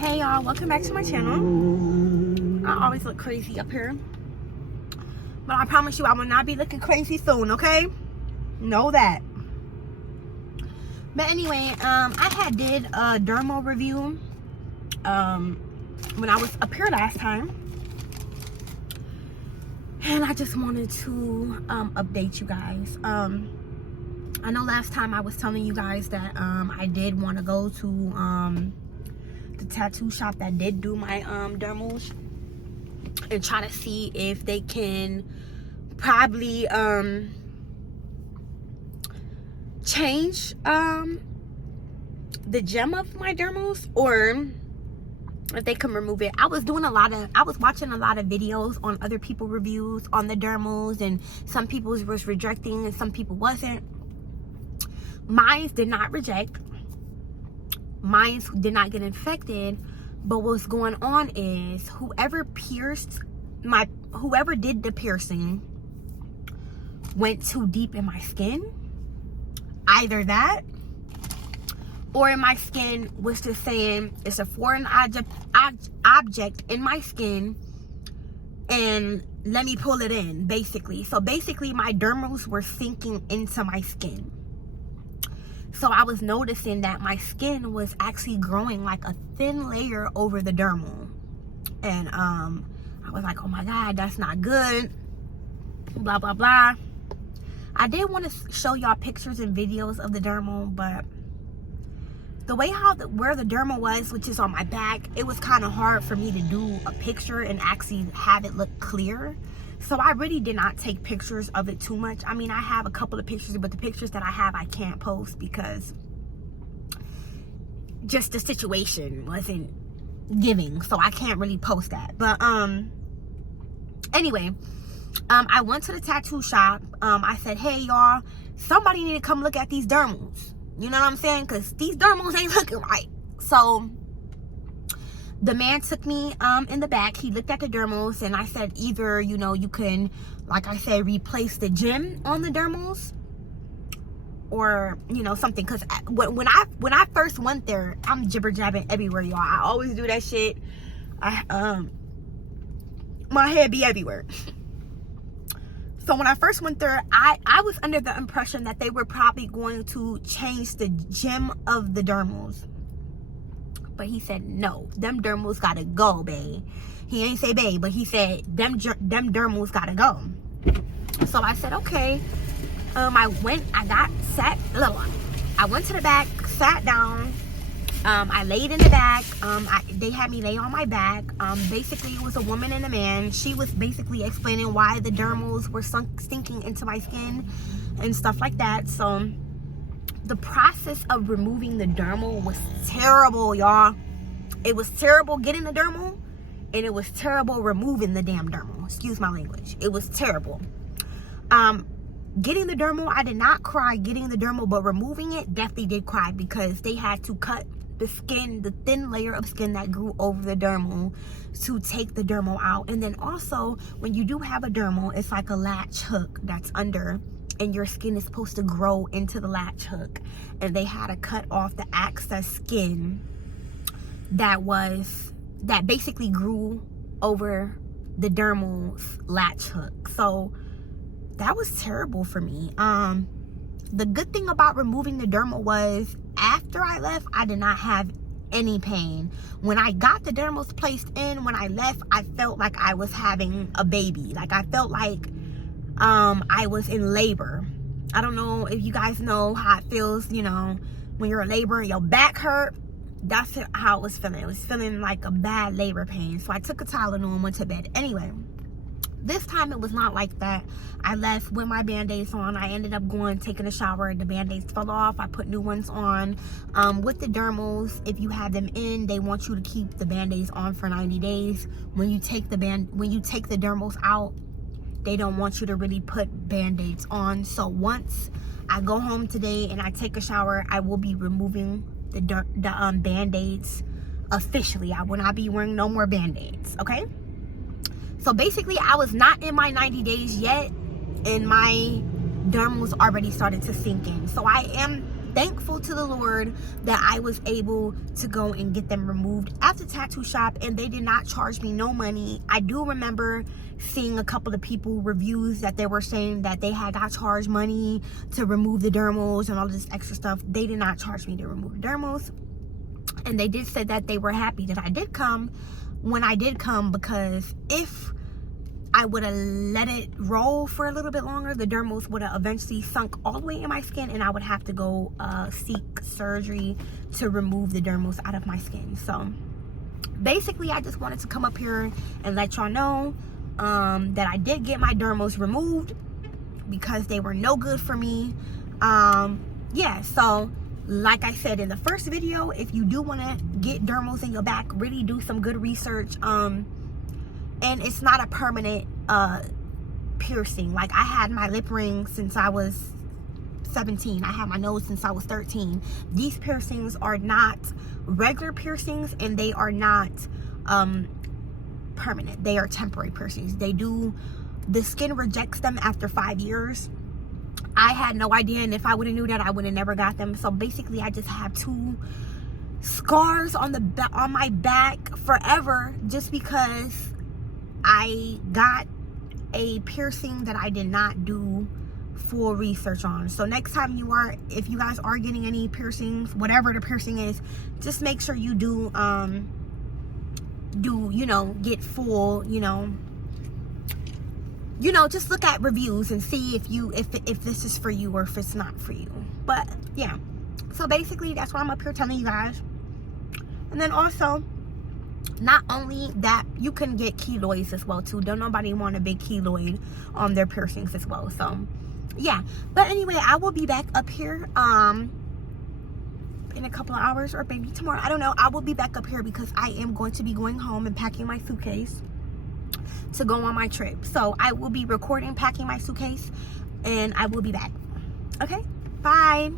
Hey y'all, welcome back to my channel. I always look crazy up here, but I promise you I will not be looking crazy soon, okay? Know that. But anyway, I had did a Dermal review when I was up here last time, and I just wanted to update you guys. I know last time I was telling you guys that I did want to go to the tattoo shop that did do my dermals and try to see if they can probably change the gem of my dermals, or if they can remove it. I was watching a lot of videos on other people reviews on the dermals, and some people was rejecting and some people wasn't. Mine did not reject. Mine did not get infected, but what's going on is whoever did the piercing went too deep in my skin. Either that, or my skin was just saying it's a foreign object in my skin and let me pull it in, basically. So basically my dermals were sinking into my skin. So I was noticing that my skin was actually growing like a thin layer over the dermal. And I was like, oh my God, that's not good. Blah, blah, blah. I did want to show y'all pictures and videos of the dermal, but the way where the dermal was, which is on my back, it was kind of hard for me to do a picture and actually have it look clear. So I really did not take pictures of it too much. I mean, I have a couple of pictures, but the pictures that I have, I can't post because just the situation wasn't giving. So I can't really post that. But anyway, I went to the tattoo shop. I said, hey, y'all, somebody need to come look at these dermals. You know what I'm saying? Because these dermals ain't looking right. So the man took me in the back. He looked at the dermals, and I said, either, you know, you can, like I said, replace the gem on the dermals, or, you know, something. Because when I first went there, I'm jibber jabbing everywhere, y'all. I always do that shit. My head be everywhere. So when I first went there, I was under the impression that they were probably going to change the gem of the dermals. But he said, no, them dermals gotta go, babe. He ain't say babe, but he said, them dermals gotta go. So I said, okay. I went to the back, sat down. I laid in the back. They had me lay on my back. Basically, it was a woman and a man. She was basically explaining why the dermals were sinking into my skin and stuff like that. So the process of removing the dermal was terrible, y'all. It was terrible getting the dermal, and it was terrible removing the damn dermal. Excuse my language. It was terrible. Getting the dermal, I did not cry getting the dermal, but removing it, definitely did cry, because they had to cut the skin, the thin layer of skin that grew over the dermal, to take the dermal out. And then also, when you do have a dermal, it's like a latch hook that's under, and your skin is supposed to grow into the latch hook, and they had to cut off the excess skin that basically grew over the dermal's latch hook. So that was terrible for me. The good thing about removing the dermal was, after I left, I did not have any pain. When I got the dermals placed in, when I left, I felt like I was having a baby. Like, I felt like I was in labor. I don't know if you guys know how it feels, you know, when you're in labor and your back hurt. That's how it was feeling. It was feeling like a bad labor pain. So I took a Tylenol and went to bed. Anyway, this time it was not like that. I left with my band-aids on. I ended up taking a shower. The band-aids fell off. I put new ones on. With the dermals, if you have them in, they want you to keep the band-aids on for 90 days. When you take the dermals out, they don't want you to really put band-aids on. So once I go home today and I take a shower, I will be removing the band-aids officially. I will not be wearing no more band-aids, okay? So basically, I was not in my 90 days yet, and my dermals already started to sink in. So I am thankful to the Lord that I was able to go and get them removed at the tattoo shop, and they did not charge me no money. I do remember seeing a couple of people reviews that they were saying that they had got charged money to remove the dermals and all this extra stuff. They did not charge me to remove the dermals, and they did say that they were happy that I did come when I did come, because if I would have let it roll for a little bit longer, the dermals would have eventually sunk all the way in my skin, and I would have to go seek surgery to remove the dermals out of my skin. So basically, I just wanted to come up here and let y'all know that I did get my dermals removed because they were no good for me. Yeah, so like I said in the first video, if you do want to get dermals in your back, really do some good research. And it's not a permanent piercing. Like, I had my lip ring since I was 17. I had my nose since I was 13. These piercings are not regular piercings, and they are not permanent. They are temporary piercings. The skin rejects them after 5 years. I had no idea, and if I would have knew that, I would have never got them. So basically, I just have 2 scars on my back forever, just because I got a piercing that I did not do full research on. So next time if you guys are getting any piercings, whatever the piercing is, just make sure you do get full, just look at reviews and see if this is for you or if it's not for you. But yeah, so basically that's what I'm up here telling you guys. And then also, not only that, you can get keloids as well too. Don't nobody want a big keloid on their piercings as well. So yeah, but anyway, I will be back up here in a couple of hours, or maybe tomorrow, I don't know. I will be back up here because I am going to be going home and packing my suitcase to go on my trip. So I will be recording packing my suitcase, and I will be back. Okay, bye.